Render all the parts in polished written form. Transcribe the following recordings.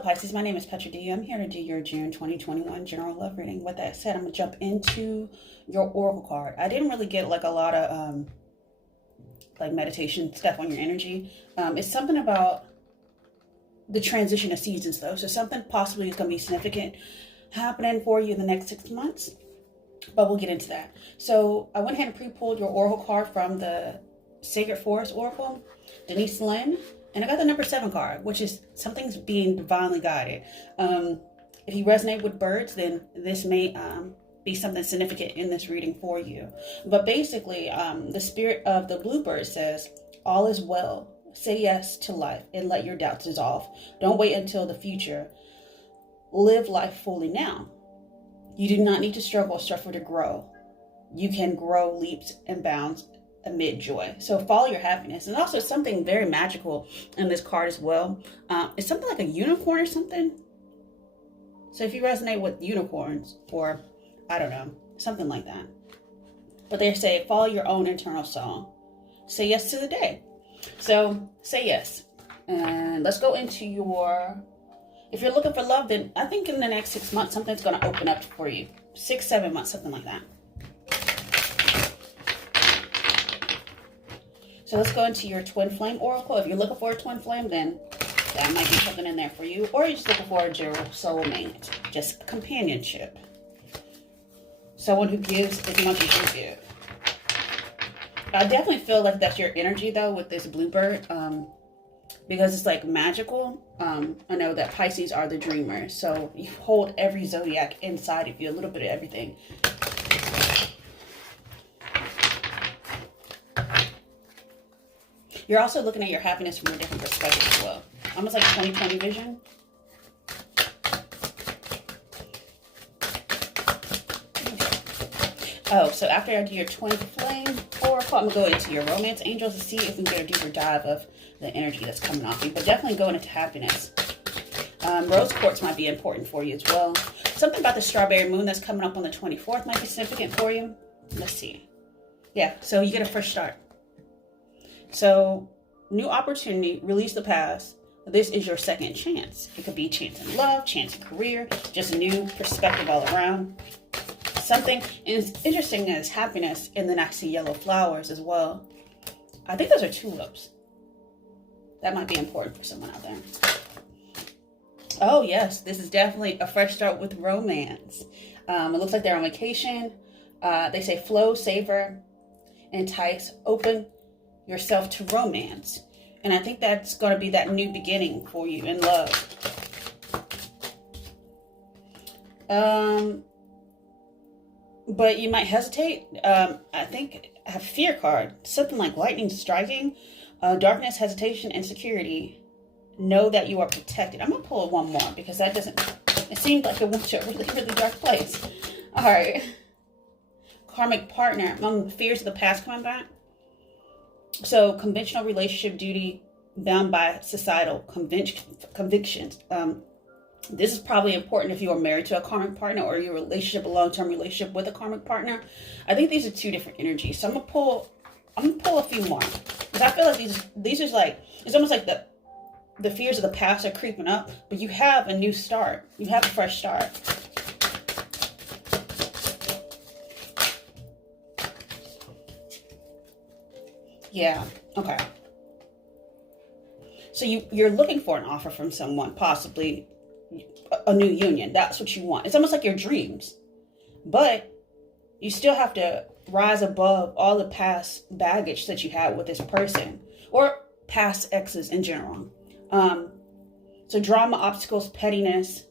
Pisces, my name is Petra D. I'm here to do your June 2021 general love reading. With that said, I'm going to jump into your oracle card. I didn't really get like a lot of like meditation stuff on your energy. It's something about the transition of seasons though. So something possibly is going to be significant happening for you in the next 6 months. But we'll get into that. So I went ahead and pre-pulled your oracle card from the Sacred Forest Oracle, Denise Lynn. And I got the number 7 card, which is something's being divinely guided. If you resonate with birds, then this may be something significant in this reading for you. But basically, the spirit of the bluebird says, all is well. Say yes to life and let your doubts dissolve. Don't wait until the future. Live life fully now. You do not need to struggle or suffer to grow. You can grow leaps and bounds amid joy. So follow your happiness. And also something very magical in this card as well. It's something like a unicorn or something. So if you resonate with unicorns, or I don't know, something like that. But they say follow your own internal song. Say yes to the day. So say yes. And let's go into your, if you're looking for love, then I think in the next 6 months something's going to open up for you. 6, 7 months, something like that. So let's go into your twin flame oracle. If you're looking for a twin flame, then that might be something in there for you. Or you're just looking for a general soulmate, just companionship. Someone who gives as much as you give. I definitely feel like that's your energy though with this bluebird, because it's like magical. I know that Pisces are the dreamers, so you hold every zodiac inside of you, a little bit of everything. You're also looking at your happiness from a different perspective as well. Almost like 20/20 vision. Oh, so after I do your twin flame oracle, I'm going to go into your romance angels to see if we can get a deeper dive of the energy that's coming off you. But definitely going into happiness. Rose quartz might be important for you as well. Something about the strawberry moon that's coming up on the 24th might be significant for you. Let's see. Yeah, so you get a fresh start. So, new opportunity, release the past. This is your second chance. It could be chance in love, chance in career, just a new perspective all around. Something is interesting as happiness, and then I see yellow flowers as well. I think those are tulips. That might be important for someone out there. Oh yes, this is definitely a fresh start with romance. It looks like they're on vacation. They say flow, savor, entice, open yourself to romance. And I think that's going to be that new beginning for you in love. But you might hesitate. I think I have fear card. Something like lightning striking, darkness, hesitation, insecurity. Know that you are protected. I'm going to pull one more because that doesn't, it seemed like it went to a really, really dark place. All right. Karmic partner. Fears of the past coming back. So conventional relationship duty bound by societal convictions. This is probably important if you are married to a karmic partner or your relationship, a long-term relationship with a karmic partner. I think these are two different energies. So I'm gonna pull a few more. Because I feel like these are like, it's almost like the fears of the past are creeping up, but you have a new start. You have a fresh start. Yeah, okay. So you're looking for an offer from someone, possibly a new union. That's what you want. It's almost like your dreams. But you still have to rise above all the past baggage that you had with this person. Or past exes in general. So drama, obstacles, pettiness,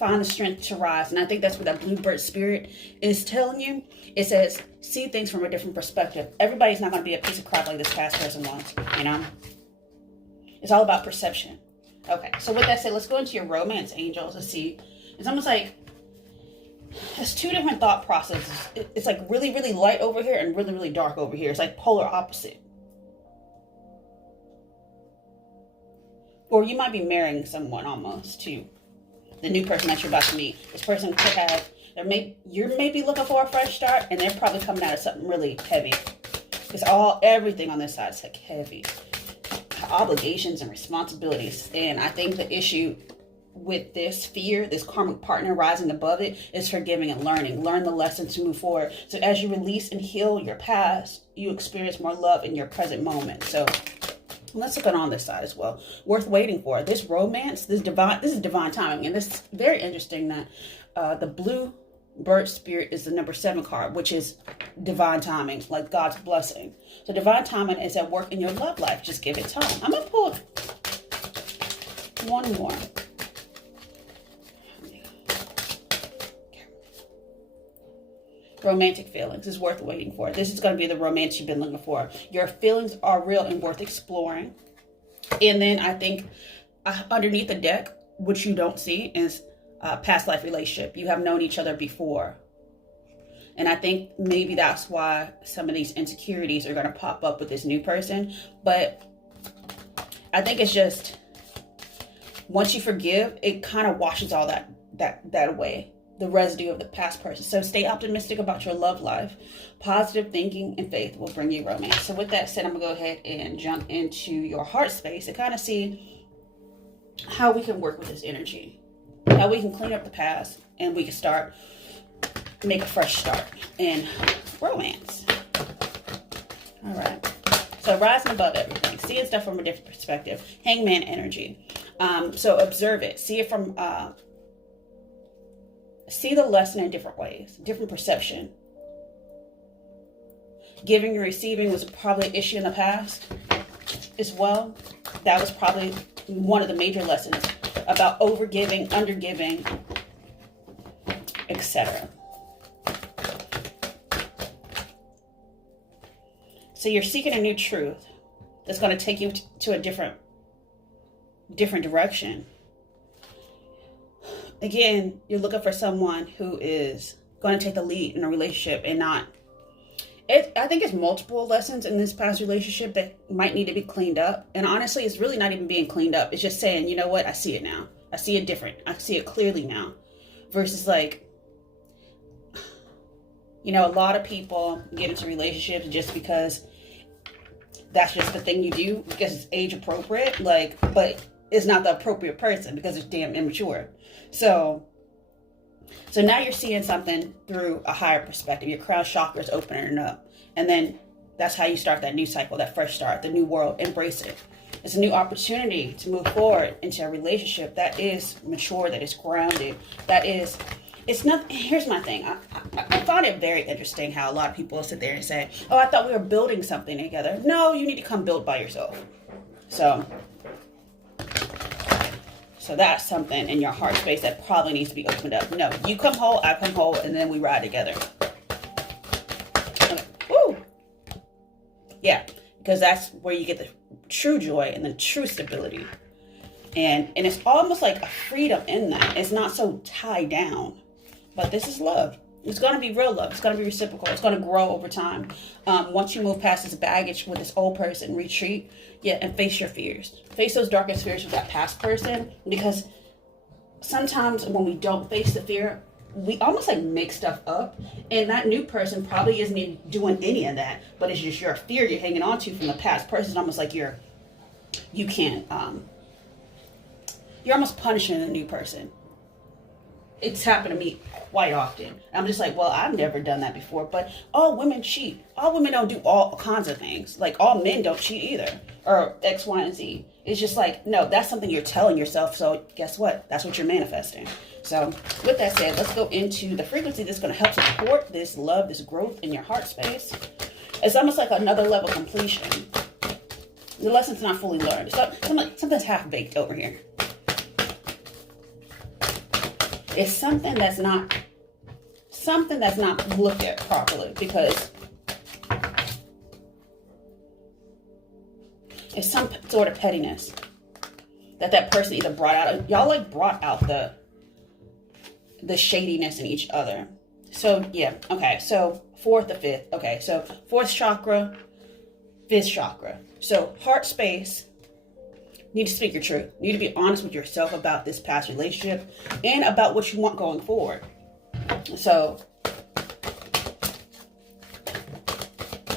find the strength to rise. And I think that's what that bluebird spirit is telling you. It says, see things from a different perspective. Everybody's not going to be a piece of crap like this past person was, you know? It's all about perception. Okay, so with that said, let's go into your romance angels to see. It's almost like, it's two different thought processes. It's like really, really light over here and really, really dark over here. It's like polar opposite. Or you might be marrying someone almost too. The new person that you're about to meet. This person could have, you may be looking for a fresh start, and they're probably coming out of something really heavy. It's everything on this side is like heavy. Obligations and responsibilities. And I think the issue with this fear, this karmic partner rising above it, is forgiving and learning. Learn the lessons to move forward. So as you release and heal your past, you experience more love in your present moment. So let's look at on this side as well. Worth waiting for. This romance, this is divine timing. And this is very interesting that the blue bird spirit is the number 7 card, which is divine timing, like God's blessing. So divine timing is at work in your love life. Just give it time. I'm going to pull one more. Romantic feelings is worth waiting for. This is going to be the romance you've been looking for. Your feelings are real and worth exploring. And then I think underneath the deck, which you don't see, is past life relationship. You have known each other before. And I think maybe that's why some of these insecurities are going to pop up with this new person. But I think it's just, once you forgive, it kind of washes all that away. The residue of the past person. So stay optimistic about your love life. Positive thinking and faith will bring you romance. So with that said, I'm going to go ahead and jump into your heart space and kind of see how we can work with this energy. How we can clean up the past and we can start, make a fresh start in romance. All right. So rising above everything. Seeing stuff from a different perspective. Hangman energy. So observe it. See it from... see the lesson in different ways, different perception. Giving and receiving was probably an issue in the past as well. That was probably one of the major lessons about overgiving, undergiving, etc. So you're seeking a new truth that's going to take you to a different direction. Again, you're looking for someone who is going to take the lead in a relationship and not... I think it's multiple lessons in this past relationship that might need to be cleaned up. And honestly, it's really not even being cleaned up. It's just saying, you know what? I see it now. I see it different. I see it clearly now. Versus like, you know, a lot of people get into relationships just because that's just the thing you do because it's age appropriate. Like, but it's not the appropriate person because it's damn immature. So now you're seeing something through a higher perspective. Your crown chakra is opening up. And then that's how you start that new cycle, that fresh start, the new world. Embrace it. It's a new opportunity to move forward into a relationship that is mature, that is grounded, that is... It's not... Here's my thing. I find it very interesting how a lot of people sit there and say, oh, I thought we were building something together. No, you need to come build by yourself. So that's something in your heart space that probably needs to be opened up. No, you come whole, I come whole, and then we ride together. Okay. Woo! Yeah, because that's where you get the true joy and the true stability. And it's almost like a freedom in that. It's not so tied down. But this is love. It's going to be real love. It's going to be reciprocal. It's going to grow over time. Once you move past this baggage with this old person, retreat, and face your fears. Face those darkest fears with that past person. Because sometimes when we don't face the fear, we almost like make stuff up. And that new person probably isn't even doing any of that. But it's just your fear you're hanging on to from the past person. It's almost like you're almost punishing the new person. It's happened to me quite often. I'm just like, well, I've never done that before. But all women cheat. All women don't do all kinds of things. Like all men don't cheat either. Or X, Y, and Z. It's just like, no, that's something you're telling yourself. So guess what? That's what you're manifesting. So with that said, let's go into the frequency that's going to help support this love, this growth in your heart space. It's almost like another level completion. The lesson's not fully learned. Something's half-baked over here. It's something that's not looked at properly because it's some sort of pettiness that person either brought out. Y'all like brought out the shadiness in each other. So yeah, okay. So fourth to fifth. Okay, so fourth chakra, fifth chakra. So heart space. Need to speak your truth. Need to be honest with yourself about this past relationship and about what you want going forward. So,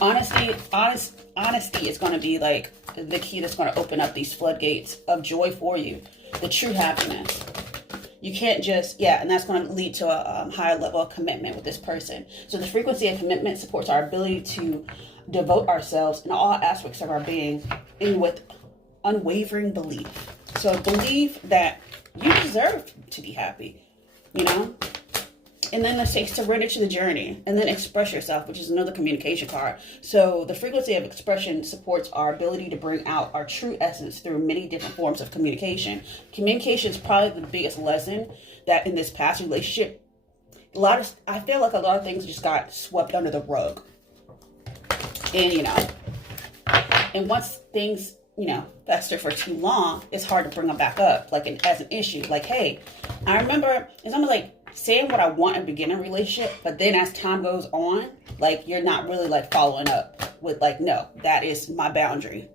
honesty is going to be like the key that's going to open up these floodgates of joy for you. The true happiness. You can't just, yeah, and that's going to lead to a higher level of commitment with this person. So the frequency of commitment supports our ability to devote ourselves in all aspects of our being and with unwavering belief. So believe that you deserve to be happy, you know? And then let's say surrender to the journey and then express yourself, which is another communication card. So the frequency of expression supports our ability to bring out our true essence through many different forms of communication. Communication is probably the biggest lesson that in this past relationship, I feel like a lot of things just got swept under the rug. And, you know, and once things, you know, fester for too long, it's hard to bring them back up, like as an issue. Like, hey, I remember it's almost like saying what I want in a beginning relationship, but then as time goes on, like you're not really like following up with like, no, that is my boundary.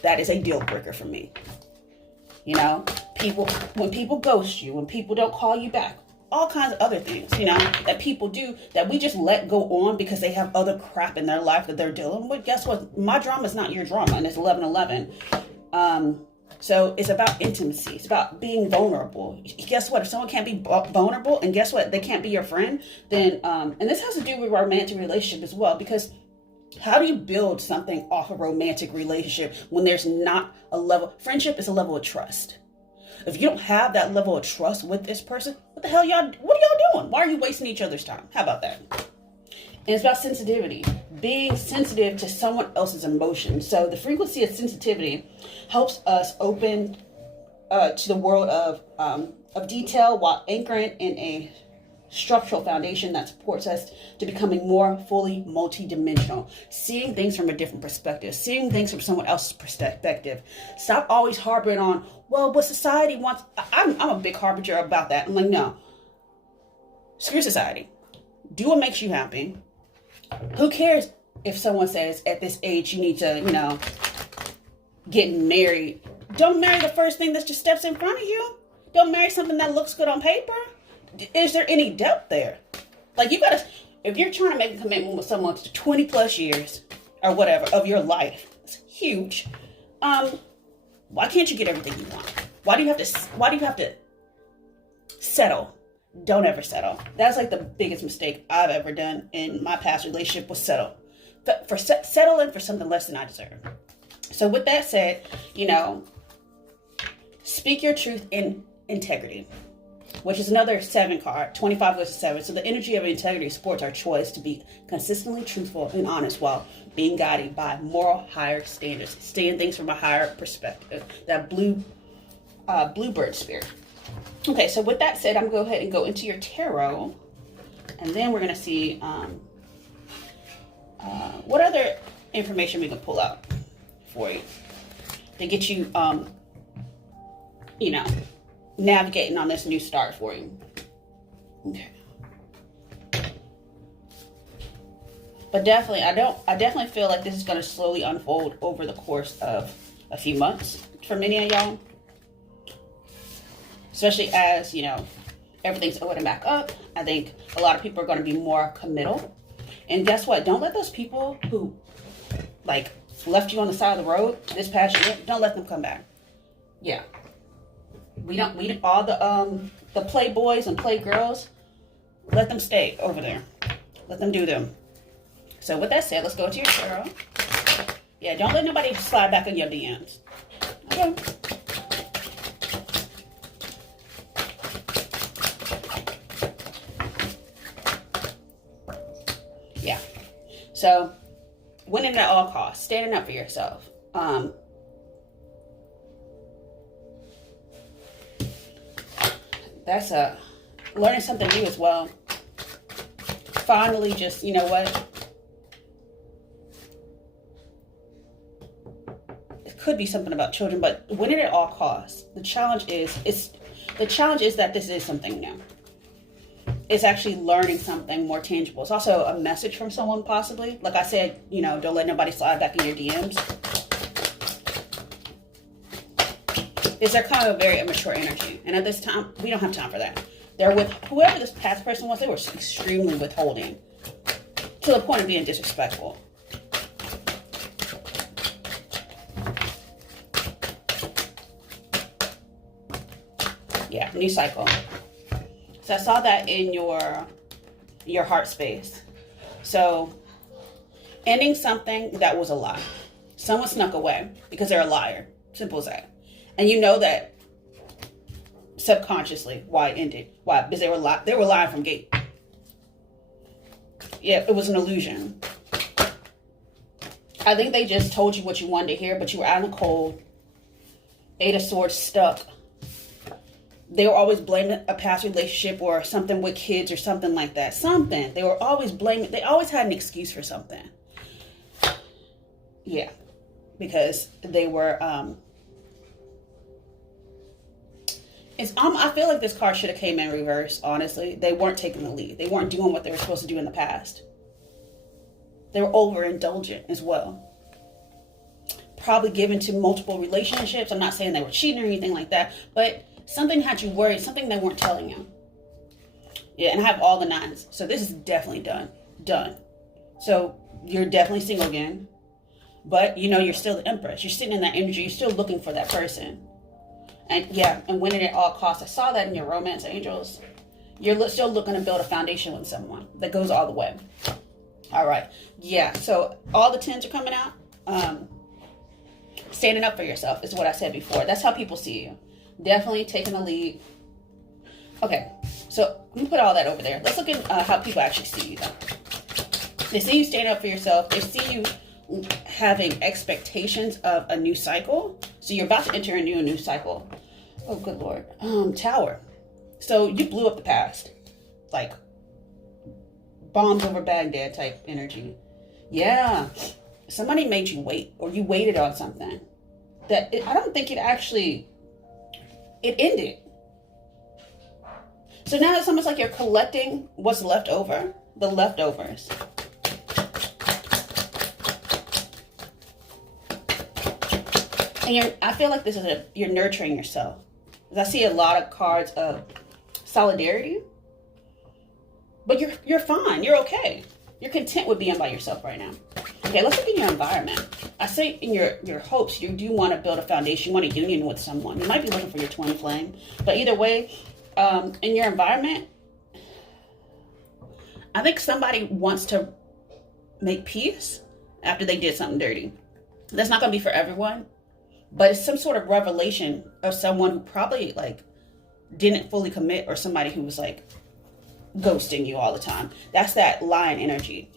That is a deal breaker for me. You know, when people ghost you, when people don't call you back, all kinds of other things, you know, that people do that we just let go on because they have other crap in their life that they're dealing with. Guess what? My drama is not your drama, and it's 11/11. So it's about intimacy. It's about being vulnerable. Guess what? If someone can't be vulnerable, and guess what? They can't be your friend, then, and this has to do with romantic relationship as well, because how do you build something off a romantic relationship when there's not a level? Friendship is a level of trust. If you don't have that level of trust with this person, what are y'all doing? Why are you wasting each other's time? How about that? And it's about sensitivity, being sensitive to someone else's emotions. So the frequency of sensitivity helps us open to the world of detail while anchoring in a structural foundation that supports us to becoming more fully multidimensional, seeing things from a different perspective, seeing things from someone else's perspective. Stop always harboring on, well, what society wants. I'm a big harbinger about that. I'm like, no, screw society. Do what makes you happy. Who cares if someone says at this age you need to, you know, get married? Don't marry the first thing that just steps in front of you. Don't marry something that looks good on paper. Is there any depth there? Like, you gotta, if you're trying to make a commitment with someone to 20 plus years or whatever of your life, it's huge. Why can't you get everything you want? Why do you have to settle? Don't ever settle. That's like the biggest mistake I've ever done in my past relationship, was settle. Settling for something less than I deserve. So with that said, you know, speak your truth in integrity, which is another 7 card. 25 goes to 7. So the energy of integrity supports our choice to be consistently truthful and honest while being guided by moral higher standards, seeing things from a higher perspective. That bluebird spirit. Okay, so with that said, I'm going to go ahead and go into your tarot, and then we're going to see what other information we can pull out for you to get you, you know, navigating on this new start for you. Okay. But definitely, I definitely feel like this is going to slowly unfold over the course of a few months for many of y'all. Especially as, you know, everything's opening back up. I think a lot of people are going to be more committal. And guess what? Don't let those people who, like, left you on the side of the road this past year, don't let them come back. Yeah. We all the playboys and playgirls, let them stay over there. Let them do them. So with that said, let's go to your tarot. Yeah, don't let nobody slide back in your DMs. Okay. Yeah. So, winning at all costs, standing up for yourself. That's learning something new as well. Finally, just, you know what? It could be something about children, but winning at all costs. The challenge is that this is something new. It's actually learning something more tangible. It's also a message from someone, possibly. Like I said, you know, don't let nobody slide back in your DMs. Is they're kind of a very immature energy. And at this time, we don't have time for that. They're with whoever this past person was, they were extremely withholding to the point of being disrespectful. Yeah, new cycle. So I saw that in your heart space. So ending something that was a lie. Someone snuck away because they're a liar. Simple as that. And you know that subconsciously why it ended. Why? Because they were lying from gate. Yeah, it was an illusion. I think they just told you what you wanted to hear, but you were out in the cold. 8 of Swords, stuck. They were always blaming a past relationship or something with kids or something like that. Something. They were always blaming. They always had an excuse for something. Yeah. Because they were, I feel like this card should have came in reverse, honestly. They weren't taking the lead. They weren't doing what they were supposed to do in the past. They were overindulgent as well. Probably given to multiple relationships. I'm not saying they were cheating or anything like that, but something had you worried, something they weren't telling you. Yeah, and I have all the 9s. So this is definitely done. Done. So you're definitely single again. But you know you're still the Empress. You're sitting in that energy. You're still looking for that person. And yeah, and winning at all costs. I saw that in your romance angels. You're still looking to build a foundation with someone that goes all the way. All right. Yeah, so all the 10s are coming out. Standing up for yourself is what I said before. That's how people see you. Definitely taking the lead. Okay, so I'm going to put all that over there. Let's look at how people actually see you, though. They see you standing up for yourself. They see you having expectations of a new cycle. So you're about to enter a new cycle. Oh, good Lord. Tower. So you blew up the past. Like, bombs over Baghdad type energy. Yeah. Somebody made you wait, or you waited on something. I don't think it ended. So now it's almost like you're collecting what's left over, the leftovers. And I feel like this is you're nurturing yourself. I see a lot of cards of solidarity, but you're fine. You're okay. You're content with being by yourself right now. Okay, let's look at your environment. I say in your hopes, you do want to build a foundation. You want a union with someone. You might be looking for your twin flame. But either way, in your environment, I think somebody wants to make peace after they did something dirty. That's not going to be for everyone. But it's some sort of revelation of someone who probably like didn't fully commit, or somebody who was like ghosting you all the time. That's that lion energy.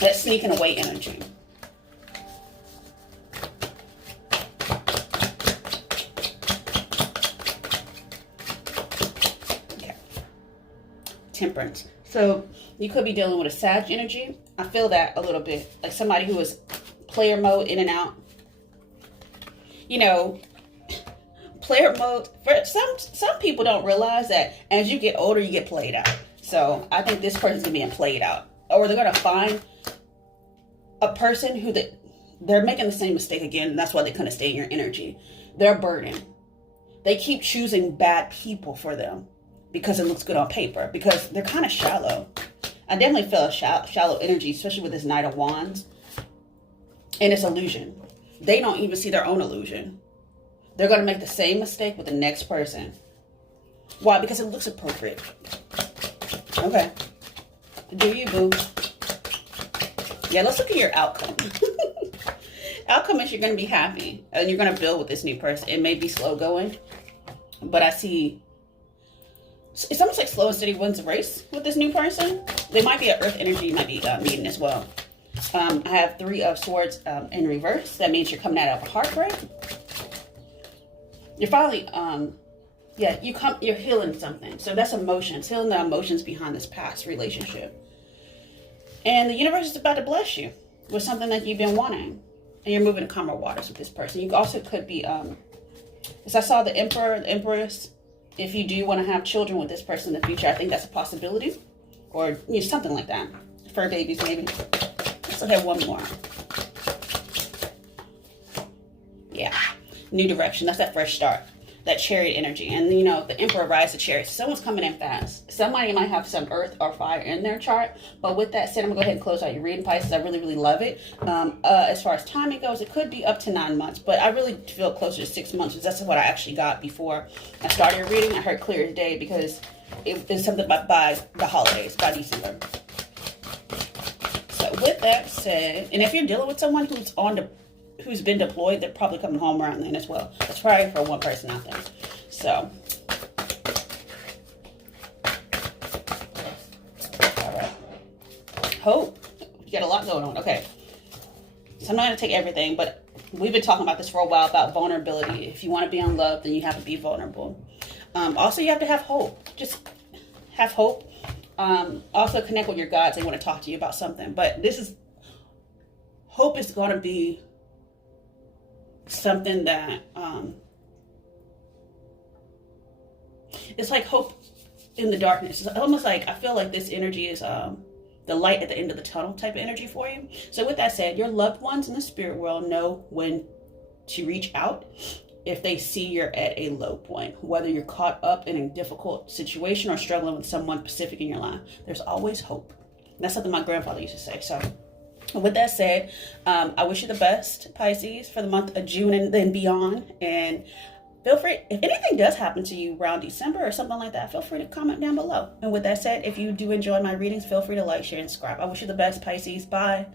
That sneaking away energy. Okay. Temperance. So you could be dealing with a Sag energy. I feel that a little bit. Like somebody who is player mode, in and out. You know, player mode, for some people don't realize that as you get older, you get played out. So I think this person's gonna be played out. Or they're gonna find a person who they're making the same mistake again, and that's why they couldn't stay in your energy. They're a burden. They keep choosing bad people for them because it looks good on paper, because they're kind of shallow. I definitely feel a shallow energy, especially with this Knight of Wands. And it's illusion. They don't even see their own illusion. They're going to make the same mistake with the next person. Why? Because it looks appropriate. Okay. Do you, boo? Yeah, let's look at your outcome. Outcome is you're going to be happy. And you're going to build with this new person. It may be slow going. But I see... It's almost like slow and steady wins the race with this new person. They might be an earth energy. You might be meeting as well. I have 3 of Swords in reverse. That means you're coming out of a heartbreak. You're finally, you're healing something. So that's emotions, healing the emotions behind this past relationship. And the universe is about to bless you with something that you've been wanting. And you're moving to calmer waters with this person. You also could be, as I saw the Emperor, the Empress. If you do want to have children with this person in the future, I think that's a possibility. Or something like that. Fur babies, maybe. Let's look at one more. Yeah. New direction. That's that fresh start. that chariot energy. And you know, the Emperor rides the chariot. Someone's coming in fast. Somebody might have some earth or fire in their chart. But with that said, I'm gonna go ahead and close out your reading, Pisces. I really, really love it. As far as timing goes, it could be up to 9 months, but I really feel closer to 6 months, because that's what I actually got before I started your reading. I heard clear as day, because it was something by the holidays, by December. So with that said, and if you're dealing with someone who's been deployed, they're probably coming home around then as well. That's probably for one person out there. So, all right. Hope. You got a lot going on. Okay. So I'm not going to take everything, but we've been talking about this for a while, about vulnerability. If you want to be in love, then you have to be vulnerable. Also, you have to have hope. Just have hope. Also connect with your gods. They want to talk to you about something. But hope is going to be something that it's like hope in the darkness. It's almost like, I feel like this energy is the light at the end of the tunnel type of energy for you. So with that said, your loved ones in the spirit world know when to reach out if they see you're at a low point, whether you're caught up in a difficult situation or struggling with someone specific in your life. There's always hope. And that's something my grandfather used to say. So with that said, I wish you the best, Pisces, for the month of June and then beyond. And feel free, if anything does happen to you around December or something like that, feel free to comment down below. And with that said, if you do enjoy my readings, feel free to like, share, and subscribe. I wish you the best, Pisces. Bye.